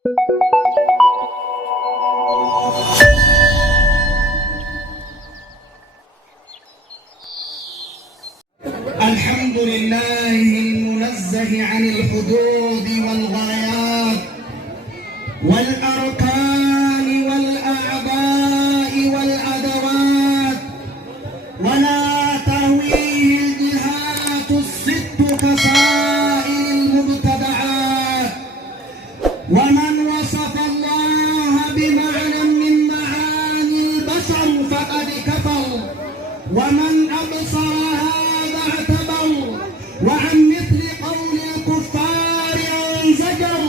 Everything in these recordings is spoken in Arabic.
الحمد لله المنزه عن الحدود والغايات والأركان والأعضاء والأدوات، ولا تهويه الجهات الست كسائر المبتدعات. ومن وصف الله بمعنى من معاني البشر فقد كفر، ومن أبصر هذا اعتبر، وعن مثل قول الكفار انزجر،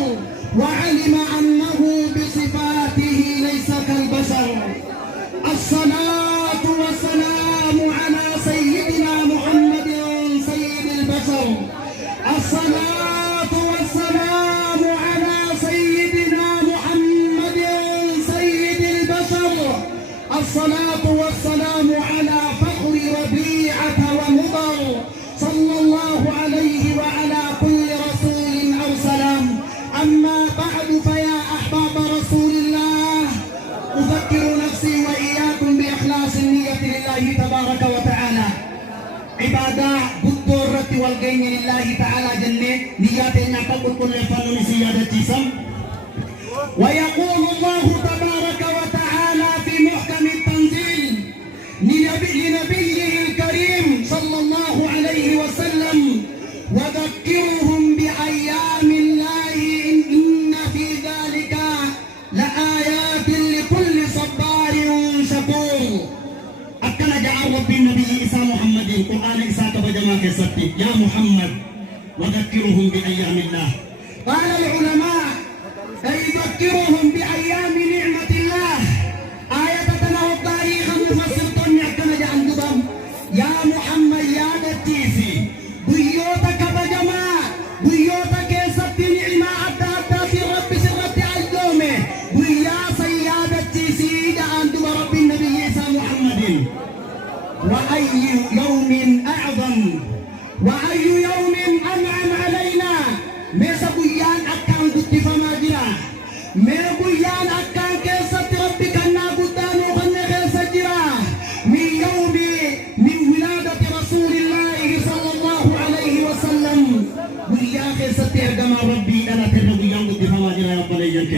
وعلم أنه بصفاته ليس كالبشر. الصلاة والسلام على سيدنا محمد سيد البشر. الصلاة والسلام على سيدنا محمد سيد البشر. الصلاة والسلام على فخر ربيعة ومضر، صلى الله عليه وعلى كل رسول أرسله. أما بعد، فيا أحباب رسول الله، أذكر نفسي وإياكم بإخلاص النية لله تبارك وتعالى. عبادة بالضرة والقين لله تعالى جنة نياتنا قبل كل فن سيادة سم. ويقول الله تبارك وتعالى في محكم التنزيل لنبيه الكريم صلى الله عليه وسلم: وذكرهم بأيام الله إن في ذلك لآيات لكل صبار شكور. أكل جاء رب النبي إسا محمد القرآن إسا كبجماك ستي يا محمد وذكرهم بأيام الله. قال العلماء: يذكرهم بأيام نعمة الله. آية تنهو التاريخ المفسر طنع كما جاء الجبم يا محمد يا نتيسي بيوتك بجما بيوتك ستي نعمة أدى في رب سرت اليوم بيا سيادة تيسي جاء رب النبي إسا محمد. وأي يوم أعظم وأي يوم أنعم علينا ميسا بيان أكان قد فما جرا مي بيان أكان كيسة ربك أنا قدان وغنى كيسة جرا من يوم من ولادة رسول الله صلى الله عليه وسلم. بيان كيسة أرقم ربي أنا ترى بيان قد فما جرا يا بليك.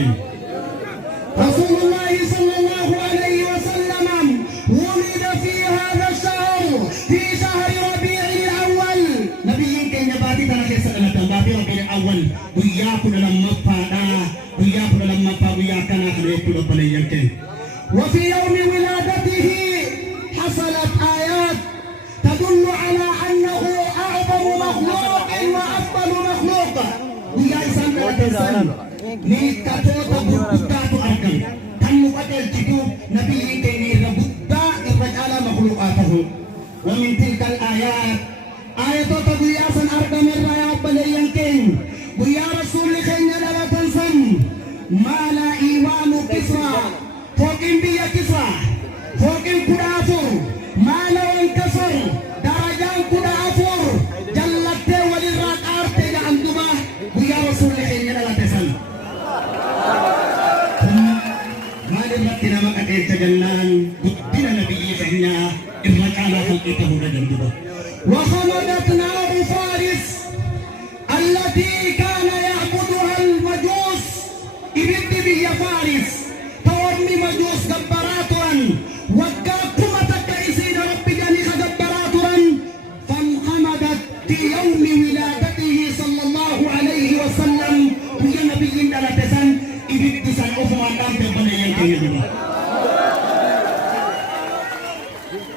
رسول الله صلى الله عليه وسلم ولد في هذا الشهر في شهر ربيع الأول. نبي كي نباتي ترى كيسة أنا تنباتي ربيع الأول. بياكنا لما فادا بياكنا لما فادا بياكنا خليت لبليك. وفي يوم ولادته حصلت آيات تدل على أنه أعظم مخلوق وأفضل مخلوق. بيا إسان الإنسان نيكاتوتا بوداتو أركان تنو أجل جدو نبي كيني ربودا الرجال مخلوقاته. ومن تلك الآيات آية تبياسا أركان الرأي بليك. ويا رسول خينا لا تنسن ما لا إيوان كسرى فوقين بيا كسرى فوقين كدافر ما لا انكسر درجان كدافر جلت وللرات آرتي عندما. ويا رسول خينا لا تنسن ما لرتنا ما قد تجنان قدنا نبي فهنا الرجال خلقته لجندبه. وخمدت نار فارس التي كان يعبدها المجوس إبت بي فارس تورمي مجوس جبراترا وكاكمتك إسين ربي جانيخ جبراترا فانخمدت في يوم ولادته صلى الله عليه وسلم. ويا نبي لا تسن إبت سن أفوان دام تبني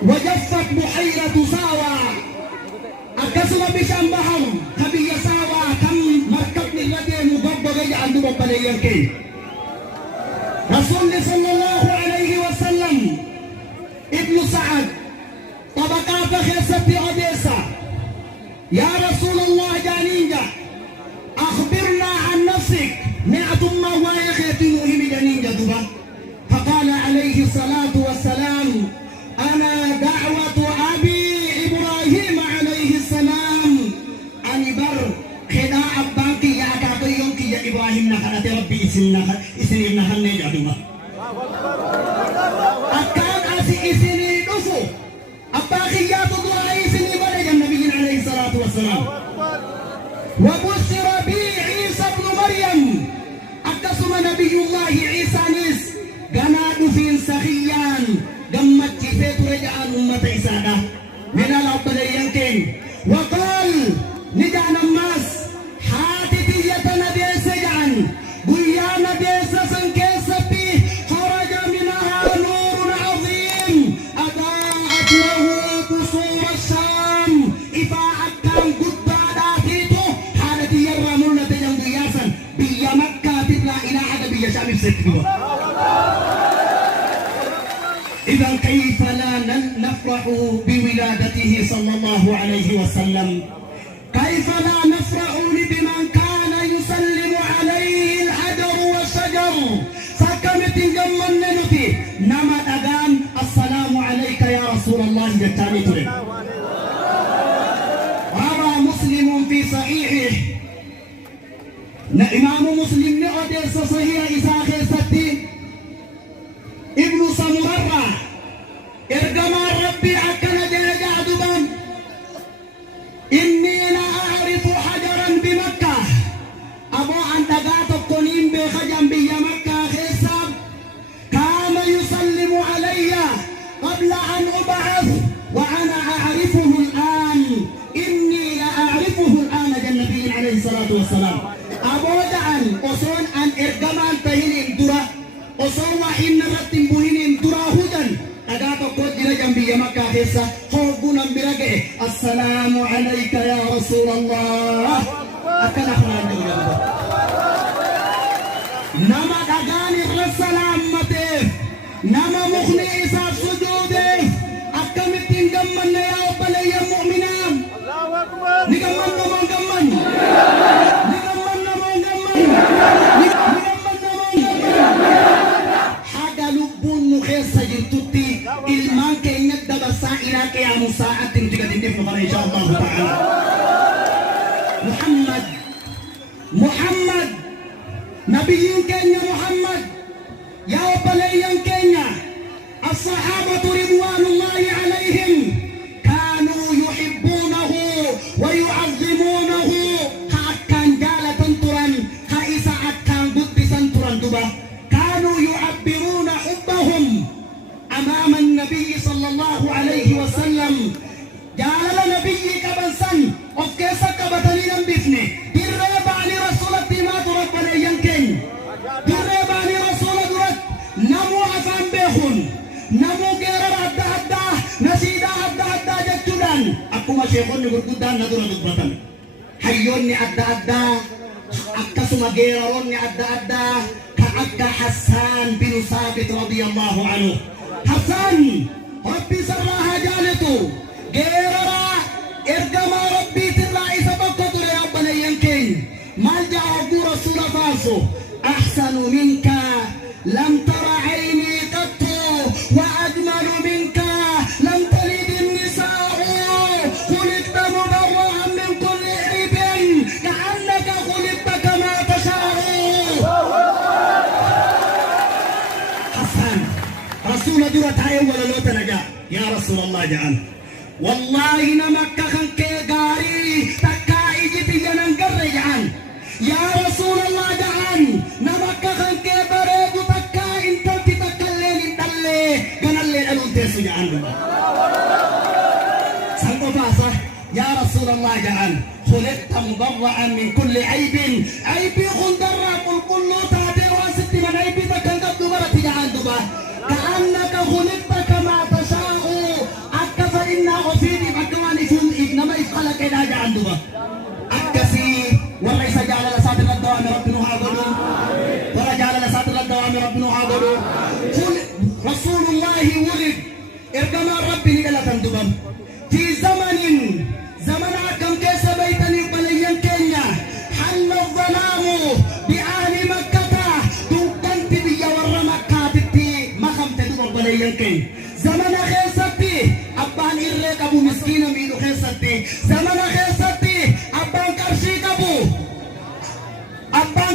وجفت بحيرة ساوى أكسر بشام بحر خبي ساوى كم مركب الذي مضبط عند بليك. رسول صلى الله عليه وسلم ابن سعد طبقات خيسة أوديسا. يا رسول الله جانينجا أخبرنا عن نفسك نعت ما ويخيتي مهم جانينجا دبا. فقال عليه الصلاة والسلام: أنا دعوة أبي إبراهيم عليه السلام. أني بر خداع أبانك يا كاتو يومك يا إبراهيم نخلت ربي إسنين نحن جادوما أكان أسي إسنين نفو أباقيات دعاء إسنين بلغ النبي عليه الصلاة والسلام وبشر بي عيسى ابن مريم أكسم نبي الله عيسى نيس قناد في سخيان قمت جفيت رجعان أمة عيسى من الأبد ينكين وقال نجعنا الناس حاتتي يتنديس جعن بيانا ديس سنكيستي خرج منها نور عظيم أضاءت له قصور الشام إفاعة كان قداداتيته حالتي يرمون تجنب ياسا بيا مكة تبلا إلى عدد بيا شام السكبة إذا كيف لا نفرح بولادته صلى الله عليه وسلم كيف لا نفرح بمن كان يسلم عليه الحجر والشجر سكمت جمّن ننتي نما أذان السلام عليك يا رسول الله جتاني ترين روى مسلم في صحيحه إمام مسلم نعدس صحيح إساخ ستي ابن سمرة إرجما ربي أكل جاجع دبان إني لا أعرف حجرا بمكة أبو أن تقاط القنين بخجم بي مكة خساب كان يسلم علي قبل أن أبعث وأنا أعرفه الآن إني لا أعرفه الآن النبي عليه الصلاة والسلام أبو دعان أصون أن إرجما تهين درا أصون إن رتب بهين درا هدن أداك قد جنبي مكة خسا خوفنا برجع السلام عليك يا رسول الله أكل أخوان جنبه نما أغاني السلام متى نما مخني إساف سجوده أكمتين جمّن يا أبلي المؤمنين الله أكبر نجمّن نمان جمّن نجمّن نمان جمّن حاجة لبون مخيصة جرتوتي ilman keenya dabasa ila qiyamu sa'atin juga diberikan insyaallah taala Muhammad nabiyin kenya Muhammad ya balayan kenya as-sahabatu ridwanullahi alaihim kanu yuhibbunahu wa yu'azzimunahu hakkan jalatan turan kaisa akkan butisan turan tuba kanu yu'abbiruna hubbahum أمام النبي صلى الله عليه وسلم جعل نبي كبنسان وكيسا كبتنين بفني درب عن رسولة ما ترب لينكين درب عن رسولة درب نمو أفان بيخون نمو غير أدى أدى نسيدا أدى أدى جتودان أكو ما شيخون نقول قدان ندور دبتن حيوني أدى أدى أكسما غيروني أدى أدى كأدى حسان بن ثابت رضي الله عنه حسن ربي سرها جالتو غيرا ارجما ربي تلاقي سبقت يا بني ينكين ملجا ابو رسول فاسو احسن منك لم تر عيني قط واجمل منك لم تلد النساء خلقت مبرئا من كل عيب كانك خلقت كما تشاء حسن رسول دورة هاي ولا لو تنجا يا رسول الله جعل والله نمك خنك غاري تكا إجتي يننقر جعل يا رسول الله جعل نمك خنك بريد تكا انت تتكلين انتلي قال اللي أنون تيسو جعل سنقو فاسا يا رسول الله جعل خلقت مبرعا من كل عيب عيب خندرا قل كله تادر وست من عيب تكن قد دبرت جعل دبا كأنك خلقت كما تشاء أكفى إنا غفيري بكوان إنما إفقالك إلا جعل دبا أكسي وليس جعل لساتر الدوام ربنا عبدو ولا جعل لساتر الدوام ربنا عبدو رسول الله ولد إرقما ربي للا تندبا في زمن كم كيس بيتني بليا كينيا حل الظلام بأهل مكة دكنت بيا ورمكاتي ينكين زمن خيستي أبان إرلك أبو مسكين ميلو خيستي زمن خيستي أبان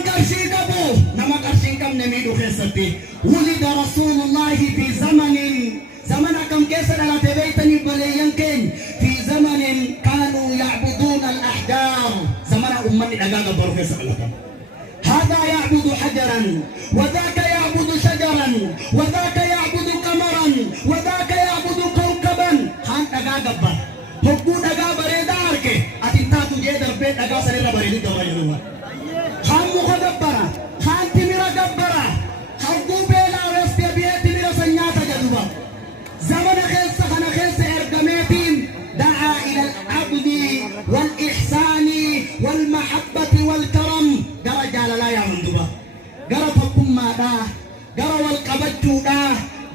كرشي كبو نما كرشي كم نميدو خيستي ولد رسول الله في زمن كم كيسر على تبيتني بلينكن في زمن كانوا يعبدون الأحجار زمن أمني أجاga بروفيسور لكم هذا يعبد حجرا وذاك يعبد شجرا وذاك يعبد قمرا وذاك يعبد كوكبا خان أجاga بر هبون أجا بريدا أركي أتنتاتو جيدر بيت أجا سريرا بريدي دوري خان مخدبرا خان تميرا جبرا خلقو بيلا ورستي بيتي ميرا سنياتا جدوبا زمن خلص خنا خلص إرقاميتين دعا إلى العبد والإحسان والمحبة والكرم قرى جال لا يعمدوبا قرى فكم مادا قرى والقبجو دا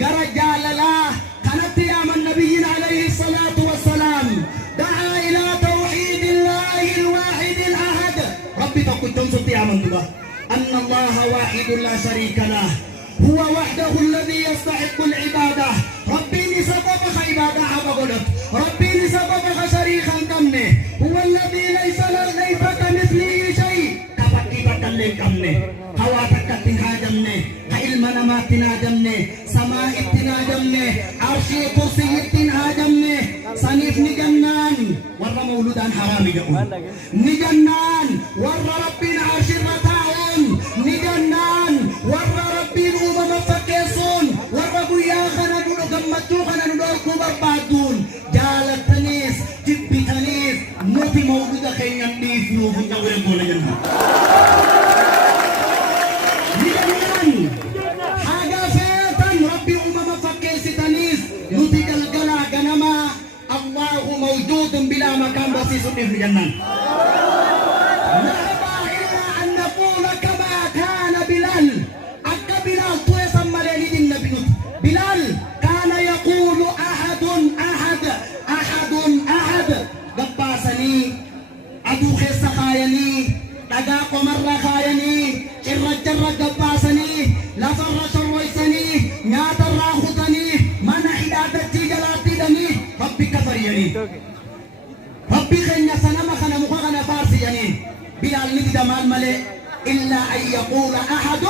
قرى جال لا كانت يا من نبينا عليه الصلاة والسلام دعا إلى توحيد الله الواحد الأحد ربي فكنتم ستي يا من دوبا أن الله واحد لا شريك له هو وحده الذي يستحق العبادة ربي نسببك عبادة عبادك ربي نسببك شريكا كمنه هو الذي ليس كمثله شيء كفتيبك اللي كمنه هواتك تنهاجمنه علمنا ما تنهاجمنه سماء تنهاجمنه عرشي كرسي تنهاجمنه صنيف نجنان ورى مولودان حرامي جاءون نجنان ورى ربنا عرش الرتاعون نجنان ورى ربنا مفكسون ورى بويا خنا نقول جمتو خنا نقول كبر بعدون جالت تنيس تبي تنيس نوتي مولودة خيان نيس نوفي جاوري بولا جنها نجنان حاجة فيتن ربي مفكسي تنيس نوتي جلجلا جنما الله موجود بلا مكان بسيط في الجنة لا إلا أن نقول كما كان بلال بلال تويسم ليلي النبي بلال كان يقول أحد أحد أحد أحد قباسني أدو خيس خايني تقاق مرة خايني الرجل قباسني لا فر شرويسني نات الراخدني من حدادتي جلاتي دني ربي كفريني ربي خيني سنما خنا مخنا فارسي يعني بلال ندي مال ملي إلا أن يقول أحد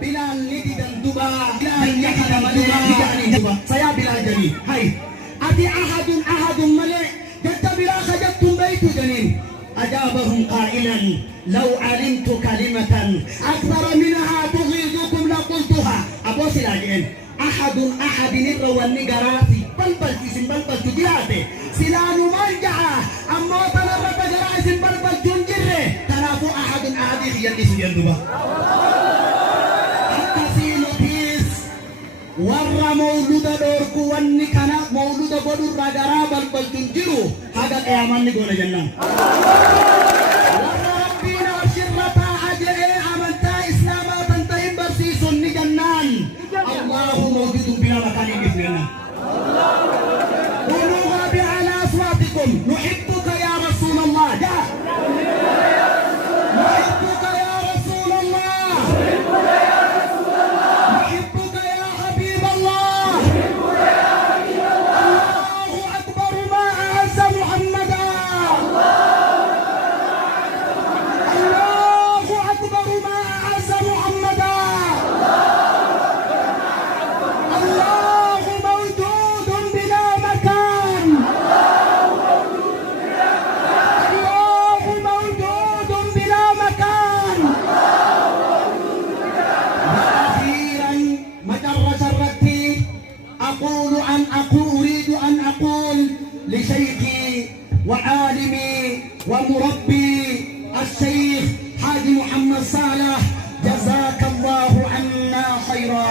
بلال ندي دندوبا بلال ندي دندوبا سيا بلال جميل هاي أتي أحد ملئ جد بلا خجبتم بيت جنين أجابهم قائلا لو علمت كلمة أكثر منها تغيظكم لقلتها أبو سلاجين أحد نروى النقراتي بلبل تجراتي سلان مرجع أما تنرى جرائس بلبل تنجره تنافو أحد يلي سيندوبا التسيل بيس ورى مولود دوركو واني كان مولود بدر رجرا بلبل تنجرو هذا قيامان نقول جنة ورى ربنا وشرطا عجئ عملتا إسلاما تنتهي برسيس جنان الله موجود بلا مكان بإذننا قولوا غابي على أصواتكم نحبك يا رسول الله جاء نحبك يا رسول الله نحبك يا حبيب الله الله أكبر ما أعز محمدا الله أكبر ما أعز محمدا الله موجود بلا مكان الله موجود بلا مكان وأخيرا مجر شرتي أريد أن أقول لشيخي وعالمي ومربي الشيخ حاج محمد صالح جزاك الله عنا خيرا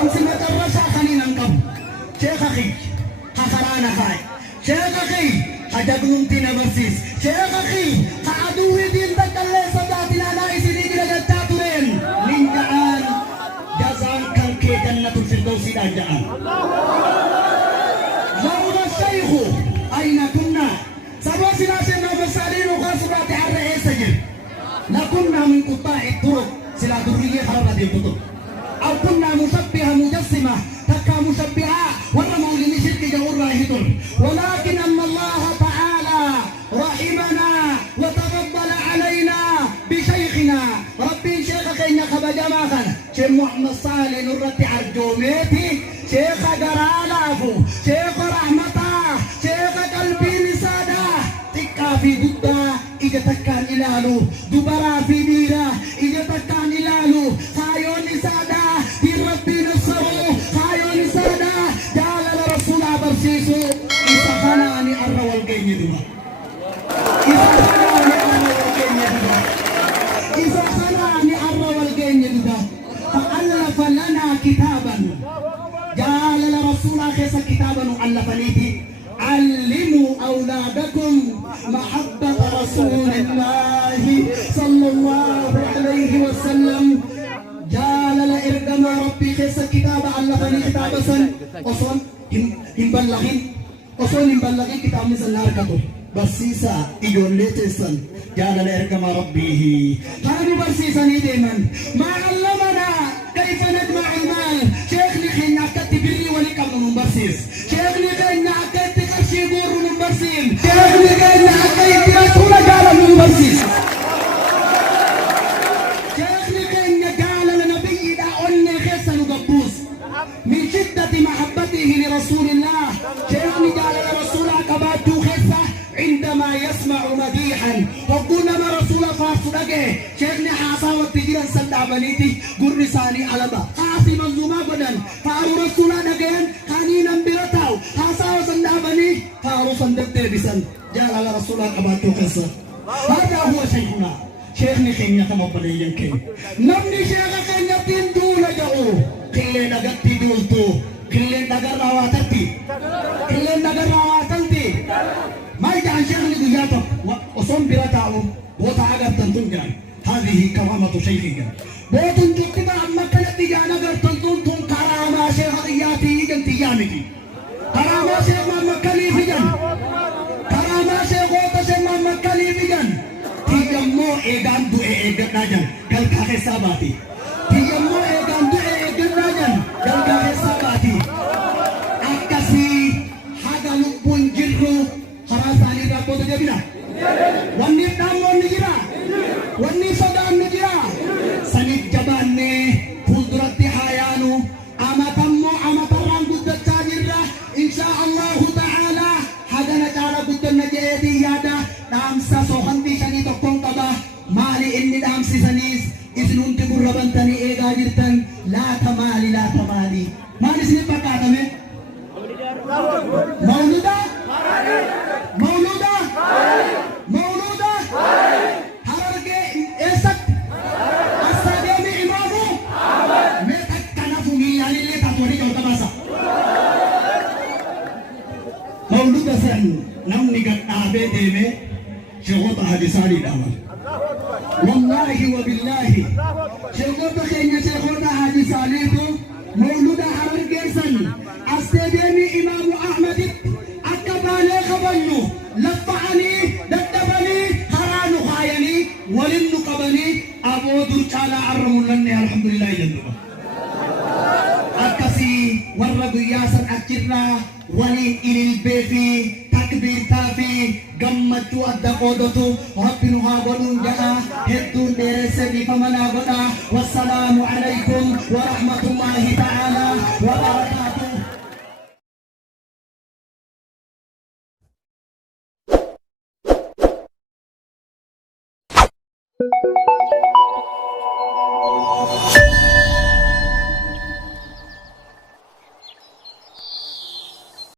أمس مجر شاخنين انقب شيخ أخي خخرانا خاي شيخ أخي حجبنم تنا برسيس شيخ أخي خعدوه دين تكالي صداتنا نايسي ديجل جتاتورين لنجعان جزان كالكي جنة الفردوس داجعان لولا الشيخ أين كنا سبوسنا سنة بسالين وخاصبات عرعي سجل لكنا من قطاع الطرق سلا درية خرابة دي الكتب أو كنا مشبهة مجسمة تكا مشبهة ورموا لنشرك جور راهدون ولكن أن الله تعالى رحمنا وتفضل كبجما كان شيخ محمد صالح نورتي عرجوميتي شيخ جرالافو شيخ رحمتا شيخ قلبي نسادا تكا في بودا إجا تكان إلالو دبرا في ديرا إجا تكان إلالو خايو نسادا في ربي نصرو خايو نسادا جال الرسول برسيسو إذا خناني أرى والقيني دوا إذا خناني أرى والقيني دوا إذا خناني أرى والقيني دوا فألف لنا كتابا جال الرسول خيس كتابا ألف ليتي علموا أولادكم محبة رسول الله صلى الله عليه وسلم جال لإرقم ربي خيس كتاب علفني كتاب سن أصلا هم بلغين كتاب نزل ناركتو برسيسا إيوليت سن جال لإرقم ربه هانو برسيسا نيديمن ما علمنا كيف نجمع المال شيخ لخين أكدت بري ولكم من برسيس شيخ لخين أكدت كرشي بور من برسيم شيخ لخين أكدت رسول قال من برسيس شيخ لخين قال لنبي دا أني خيسا نقبوس من شدة محبته لرسول الله شيخ قال لرسول أكباتو خيسا عندما يسمع مديحا وقلنا ما رسول فارسلقه شيخنا حاسا والتجيرا سلع بنيتي قرساني علبا حاسي منظومة بدن فارو رسولا نقين خانينا برتاو حاسا وسلع بني فارو صندق بسن جاء على رسول أكباتو خيسا هذا هو شيخنا شيخني خينيا كما بليين كين نمني شيخ خينيا تندون جاؤو كلي نغتي دولتو كلي نغر رواتتي كلي نغر رواتتي ما يجعل شيخني دجاته وصم برتاو وتعقب تنتون هذه كرامة شيخك بوتن تكتب عما كانت تجانا تنتون كرامة شيخ رياتي جنتي جامتي كرامة شيخ ما مكالي في جن كرامة شيخ وطا شيخ ما مكالي في جن تيجمو إيغان دو إيغان ناجن قل كاكي ساباتي تيجمو إيغان دو إيغان ناجن قل كاكي ساباتي أكاسي حاجة لبون جرو خراساني رابو تجابنا واني نامون نجرا واني صدام نجرا سنك جباني فلدرتي حيانو أما تمو أما تران قد تاجرة إن شاء الله تعالى حاجة نجارة قد نجيدي يادا دامسا سوخندي شاني تقون قبا مالي إني دامسي سنيس إذنون تقول ربنتني إيغا جرتن لا تمالي مالي سنين بكاتمي مولودا هررجي إيسك أستاذي إمامو ميتك كنفو ميالي اللي تطوري جوتا باسا مولودا سن نمني قد آبي ديمي شغوطة حديثاني داول والله وبالله شغوطة خيني شغوطة حديثاني دو مولودا هررجي سن أستاذي إمام أحمد أكبالي خبنو لفعني ددبني هرانو خايني ولنو قبني أبو درشالا عرمون لني الحمد لله جندو أكسي ورد ياسر أكرا ولي إلي البيفي تكبير تافي قمتو الدقودتو ربنا هاغلون جنا هدون ديرسني فمنا غدا والسلام عليكم ورحمة الله